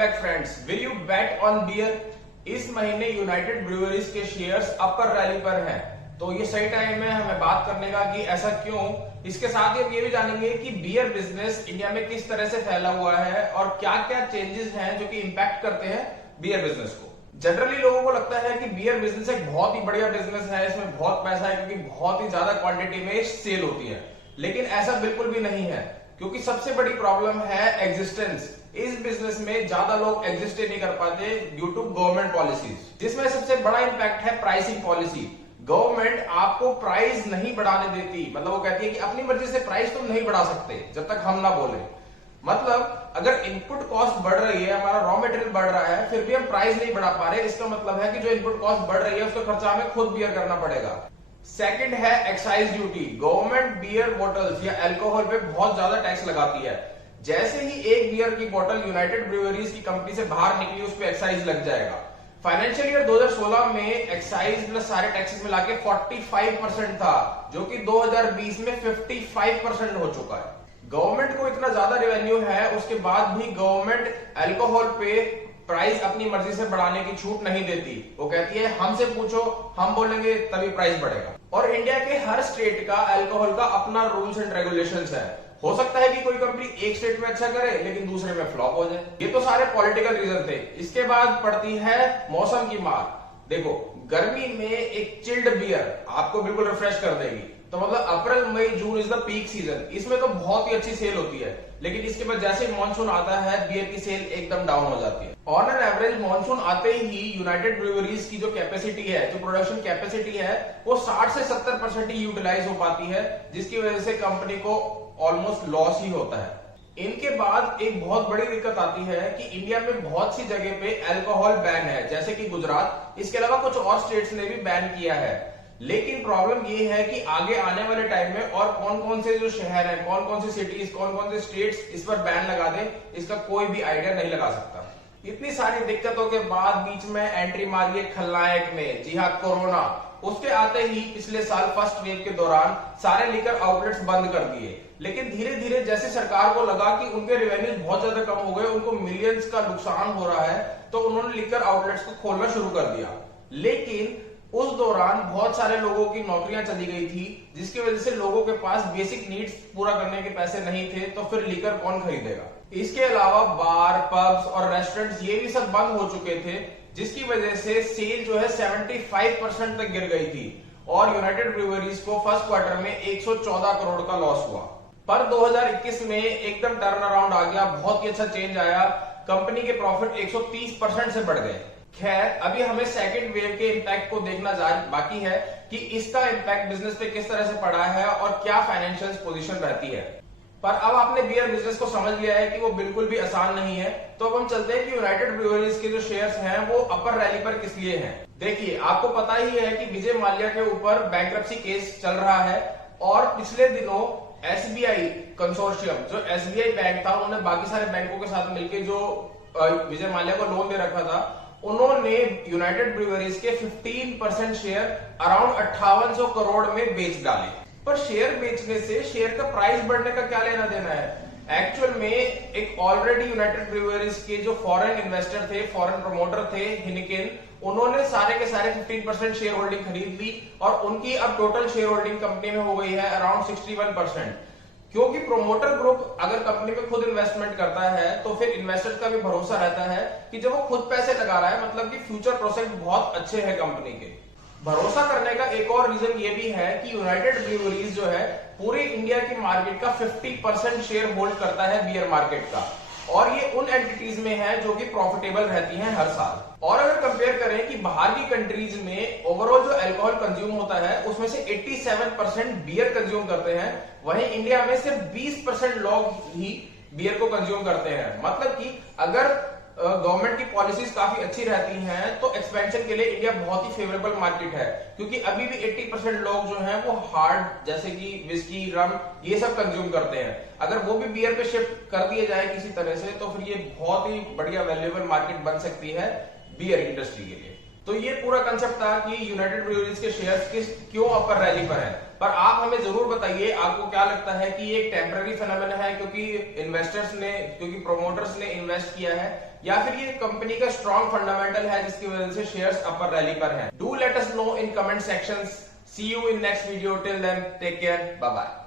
Back friends, will you bet on beer? इस महीने United Breweries के शेयर्स अपर रैली पर हैं, तो ये सही टाइम है हमें बात करने का कि ऐसा क्यों। इसके साथ ही हम ये भी जानेंगे कि बियर बिजनेस इंडिया में किस तरह से फैला हुआ है और क्या क्या चेंजेस हैं जो कि इंपैक्ट करते हैं बियर बिजनेस को। जनरली लोगों को लगता है कि बियर बिजनेस एक बहुत ही बढ़िया बिजनेस है, इसमें बहुत पैसा है क्योंकि बहुत ही ज्यादा क्वांटिटी में सेल होती है, लेकिन ऐसा बिल्कुल भी नहीं है क्योंकि सबसे बड़ी प्रॉब्लम है एग्जिस्टेंस। इस बिजनेस में ज्यादा लोग एग्जिस्ट नहीं कर पाते ड्यू टू गवर्नमेंट पॉलिसीज, जिसमें सबसे बड़ा इंपैक्ट है प्राइसिंग पॉलिसी। गवर्नमेंट आपको प्राइस नहीं बढ़ाने देती, मतलब वो कहती है कि अपनी मर्जी से प्राइस तुम नहीं बढ़ा सकते जब तक हम ना बोले। मतलब अगर इनपुट कॉस्ट बढ़ रही है, हमारा रॉ मटेरियल बढ़ रहा है, फिर भी हम प्राइस नहीं बढ़ा पा रहे, इसका मतलब है कि जो इनपुट कॉस्ट बढ़ रही है उसका खर्चा हमें खुद बियर करना पड़ेगा। सेकंड है excise duty. Government beer bottles या अल्कोहल पे बहुत ज्यादा टैक्स लगाती है। जैसे ही एक बियर की बोतल यूनाइटेड ब्रूअरीज की कंपनी से बाहर निकली उस पर एक्साइज लग जाएगा। फाइनेंशियल ईयर 2016 में एक्साइज प्लस सारे टैक्सेस मिला के 45% था, जो कि 2020 में 55% हो चुका है। गवर्नमेंट को इतना ज्यादा रेवेन्यू है, उसके बाद भी गवर्नमेंट अल्कोहल पे प्राइस अपनी मर्जी से बढ़ाने की छूट नहीं देती। वो कहती है हमसे पूछो, हम बोलेंगे तभी प्राइस बढ़ेगा। और इंडिया के हर स्टेट का अल्कोहल का अपना रूल्स एंड रेगुलेशंस है। हो सकता है कि कोई कंपनी एक स्टेट में अच्छा करे लेकिन दूसरे में फ्लॉप हो जाए। ये तो सारे पॉलिटिकल रीजन थे। इसके बाद पड़ती है मौसम की मार। देखो, गर्मी में एक चिल्ड बियर आपको बिल्कुल रिफ्रेश कर देगी, तो मतलब अप्रैल मई जून इज द पीक सीजन, इसमें तो बहुत ही अच्छी सेल होती है। लेकिन इसके बाद जैसे मानसून आता है बियर की सेल एकदम डाउन हो जाती है। ऑन एन एवरेज मानसून आते ही यूनाइटेड ब्रूअरीज की जो कैपेसिटी है, जो प्रोडक्शन कैपेसिटी है, वो 60 से 70% ही यूटिलाइज हो पाती है, जिसकी वजह से कंपनी को ऑलमोस्ट लॉस ही होता है। इनके बाद एक बहुत बड़ी दिक्कत आती है कि इंडिया में बहुत सी जगह पे अल्कोहल बैन है, जैसे कि गुजरात, इसके अलावा कुछ और स्टेट्स ने भी बैन किया है। लेकिन प्रॉब्लम ये है कि आगे आने वाले टाइम में और कौन कौन से जो शहर हैं, कौन कौन सी सिटीज, कौन कौन से स्टेट्स इस पर बैन लगा दें, इसका कोई भी आइडिया नहीं लगा सकता। इतनी सारी दिक्कतों के बाद बीच में एंट्री मारी है खलनायक ने, जी हाँ, कोरोना। उसके आते ही पिछले साल फर्स्ट वेव के दौरान सारे लिकर आउटलेट्स बंद कर दिए। लेकिन धीरे धीरे जैसे सरकार को लगा कि उनके रेवेन्यूज बहुत ज्यादा कम हो गए, उनको मिलियंस का नुकसान हो रहा है, तो उन्होंने लिकर आउटलेट्स को खोलना शुरू कर दिया। लेकिन उस दौरान बहुत सारे लोगों की नौकरियां चली गई थी, जिसकी वजह से लोगों के पास बेसिक नीड्स पूरा करने के पैसे नहीं थे, तो फिर लिकर कौन खरीदेगा। इसके अलावा बार, पब्स और रेस्टोरेंट्स ये भी सब बंद हो चुके थे, जिसकी वजह से सेल जो है 75% तक गिर गई थी और यूनाइटेड ब्रूअरीज को फर्स्ट क्वार्टर में 114 करोड़ का लॉस हुआ। पर 2021 में एकदम टर्न अराउंड आ गया, बहुत ही अच्छा चेंज आया, कंपनी के प्रॉफिट 130% से बढ़ गए। खैर, अभी हमें सेकंड वेव के इंपैक्ट को देखना बाकी है कि इसका इंपैक्ट बिजनेस पे किस तरह से पड़ा है और क्या फाइनेंशियल पोजीशन रहती है। पर अब आपने बियर बिजनेस को समझ लिया है कि वो बिल्कुल भी आसान नहीं है, तो अब हम चलते हैं कि यूनाइटेड ब्रूअरीज के जो शेयर्स हैं वो अपर रैली पर किस लिए हैं। देखिए, आपको पता ही है कि विजय माल्या के ऊपर बैंक्रप्सी केस चल रहा है और पिछले दिनों एसबीआई कंसोर्शियम, जो एसबीआई बैंक था, उन्होंने बाकी सारे बैंकों के साथ मिलकर जो विजय माल्या को लोन दे रखा था, उन्होंने यूनाइटेड ब्रूअरीज के 15% शेयर अराउंड 5800 करोड़ में बेच डाले। पर शेयर बेचने से शेयर का प्राइस बढ़ने का क्या लेना देना है। एक्चुअल में एक ऑलरेडी यूनाइटेड ब्रूअरीज के जो फॉरेन इन्वेस्टर थे, फॉरेन प्रमोटर थे, हिनिकेन, उन्होंने सारे के सारे 15% शेयर होल्डिंग खरीद ली और उनकी अब टोटल शेयर होल्डिंग कंपनी में हो गई है अराउंड 61%। क्योंकि प्रोमोटर ग्रुप अगर कंपनी में खुद इन्वेस्टमेंट करता है तो फिर इन्वेस्टर का भी भरोसा रहता है कि जब वो खुद पैसे लगा रहा है, मतलब कि फ्यूचर प्रोस्पेक्ट बहुत अच्छे हैं कंपनी के। भरोसा करने का एक और रीजन ये भी है कि यूनाइटेड ब्रूअरीज जो है पूरी इंडिया की मार्केट का 50% शेयर होल्ड करता है बियर मार्केट का, और ये उन एंटिटीज में है जो कि प्रॉफिटेबल रहती हैं हर साल। और अगर कंपेयर करें कि बाहर की कंट्रीज में ओवरऑल जो अल्कोहल कंज्यूम होता है उसमें से 87% बियर कंज्यूम करते हैं, वहीं इंडिया में सिर्फ 20% लोग ही बियर को कंज्यूम करते हैं। मतलब कि अगर गवर्नमेंट की पॉलिसीज काफी अच्छी रहती हैं तो एक्सपेंशन के लिए इंडिया बहुत ही फेवरेबल मार्केट है, क्योंकि अभी भी 80% लोग जो हैं वो हार्ड, जैसे कि विस्की, रम, ये सब कंज्यूम करते हैं। अगर वो भी बियर पे शिफ्ट कर दिए जाए किसी तरह से, तो फिर ये बहुत ही बढ़िया वैल्यूएबल मार्केट बन सकती है बियर इंडस्ट्री के लिए। तो ये पूरा कंसेप्ट था कि यूनाइटेड ब्रूअरीज के शेयर्स क्यों अपर रैली पर है। पर आप हमें जरूर बताइए आपको क्या लगता है कि ये एक टेम्पररी फिनोमेना है क्योंकि प्रोमोटर्स ने इन्वेस्ट किया है, या फिर ये कंपनी का स्ट्रॉन्ग फंडामेंटल है जिसकी वजह से शेयर्स अपर रैली पर हैं। Do let us know in comment sections. See you in next video. Till then take care, bye bye.